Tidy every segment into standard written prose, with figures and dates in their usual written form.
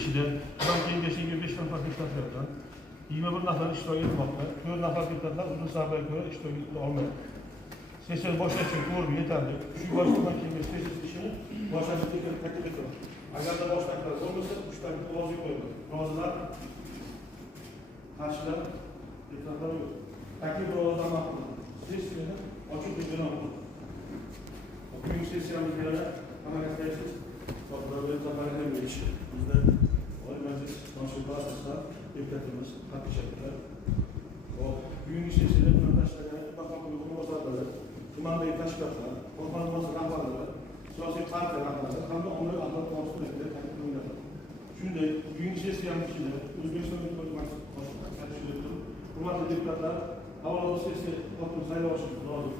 ishida tuman kengashi 25 nafar deputatlardan 21 nafar ishtirok etmoqda. 4 nafar deputatlar uzun safarga ko'ra ishtirok eta olmaydi. Sessiya boshlashga to'g'ri yetarli. Shu boshqa tuman kengashi sessiyasi ishini boshlashga taklif etaman. Agarda boshlangan bo'lmasa, 3 ta ovoz qo'yiladi. Rozilar, qarshilar, deputatlar yo'q. Taklif ovozdan ma'qul. Sessiyani ochiq e'lon qildi. Bugungi sessiyamizda yana amaliyotlaysiz. Bizda Oliy Majlis mas'ullar asosida deputatimiz qatnashadilar. Bugungi sessiyada tuman tashkilotlarida maqomli o'rinbosarlari, tumandagi tashkilotlar, korxonalar rahbarlari, siyosiy partiya rahbarlari hamda ommaviy axborot vositalarida taklif qilinadi. Shunday, bugungi sessiyamiz ichida O'zbekiston Respublikasi hurmatli deputatlar, avvalo sessiya hokimi saylovi lozim.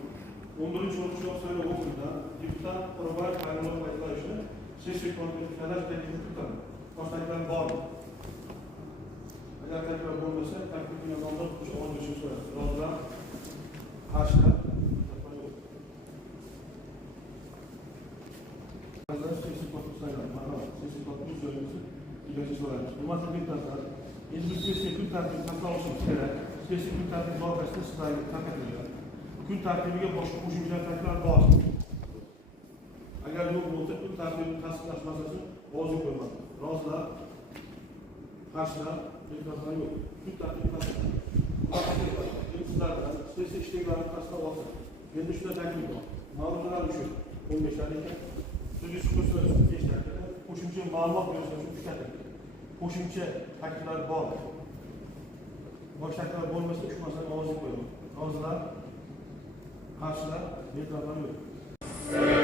11-11 saylov okrugidan deputat Qo'rg'ay Qayumov Baytlayevni sessiya konferensiyasida taklif qildim. Boshlangan bor. Agar taklif bo'lmasa, taklifni nomzod o'sha ovoz berishni so'raymiz. Rozilar, qarshilar, hurmatli deputatlar, endi sessiya kun tartibi tasdiqlanishimiz kerak. Sessiya kun tartibi loyihasida sizlarga tarqatilgan. Kun tartibiga boshqa qo'shimchalar takliflar bor. Agar yo'q bo'lsa, kun tartibini tasdiqlash masalasi ovoz qo'yiladi. Rozilar, qarshilar, deputatlar yo'q. Kun tartibi tasdiqlanadi. Sizlardan sessiya ishtiroklarini tasdiqlab olsa. Endi shunday taklif bor. Ma'lumotlar uchun 15 daqiqa, so'zli suhbat 5 daqiqa, qo'shimcha ma'lumot berish uchun 3 daqiqa. Qo'shimcha takliflar bor. Boshqa takliflar bo'lmasa, shu masalani ovoz qo'yiladi. Rozilar, qarshilar, deputatlar yo'q.